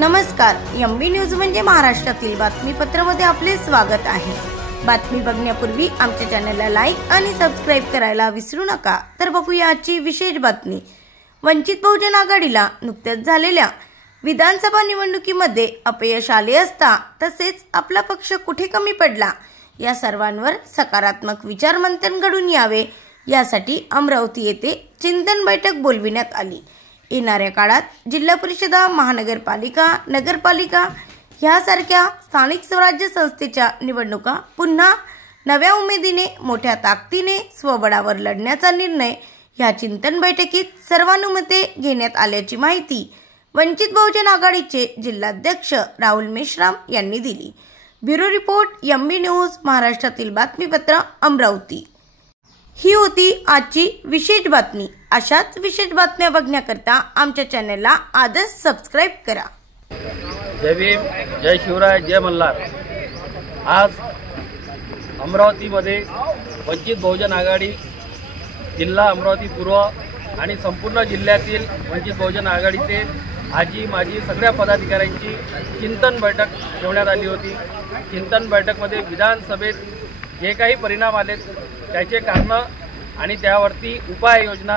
नमस्कार, MB news म्हणजे महाराष्ट्रातील बातमीपत्रामध्ये आपले स्वागत आहे। बातमी बघण्यापूर्वी आमच्या चॅनलला लाईक आणि सबस्क्राइब करायला विसरू नका। तर बघूया आजची विशेष बातमी। वंचित बहुजन आघाडीला नुकत्याच झालेल्या विधानसभा निवडणुकीमध्ये अपयश आले असता तसेच आपला पक्ष कुठे कमी पडला या सर्वांवर सकारात्मक विचारमंथन घडून यावे यासाठी अमरावती येथे चिंतन बैठक बोलविण्यात आली। येणाऱ्या काळात जिल्हा परिषदा, महानगरपालिका, नगरपालिका यासारख्या स्थानिक स्वराज्य संस्थेच्या निवडणुका पुन्हा नव्या उमेदीने मोठ्या ताकदीने स्वबळावर लढण्याचा निर्णय या चिंतन बैठकीत सर्वानुमते घेण्यात आल्याची माहिती वंचित बहुजन आघाडीचे जिल्हाध्यक्ष राहुल मेश्राम यांनी दिली। ब्युरो रिपोर्ट, एमबी न्यूज, महाराष्ट्रातील बातमीपत्र, अमरावती। ही होती आजची विशेष बातमी। अशाच विशेष बातम्या बघण्याकरता आमच्या चॅनलला आजच सबस्क्राइब करा। जय भीम, जय शिवराय, जय मल्हार। आज अमरावतीमध्ये वंचित बहुजन आघाडी जिल्हा अमरावती पूर्व आणि संपूर्ण जिल्ह्यातील वंचित बहुजन आघाडीचे आजी माजी सगळ्या पदाधिकाऱ्यांची चिंतन बैठक ठेवण्यात आली होती। चिंतन बैठकमध्ये विधानसभेत जे काही परिणाम आले त्याचे कारणं आणि त्यावरती उपाययोजना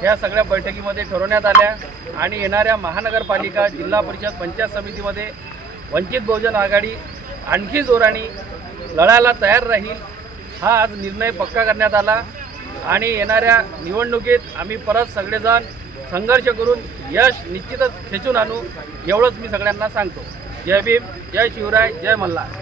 ह्या सगळ्या बैठकीमध्ये ठरवण्यात आल्या आणि येणाऱ्या महानगरपालिका, जिल्हा परिषद, पंचायत समितीमध्ये वंचित बहुजन आघाडी आणखी जोराने लढायला तयार राहील हा आज निर्णय पक्का करण्यात आला आणि येणाऱ्या निवडणुकीत आम्ही परत सगळेजण संघर्ष करून यश निश्चितच खेचून आणू एवढंच मी सगळ्यांना सांगतो। जय भीम, जय शिवराय, जय मल्हार।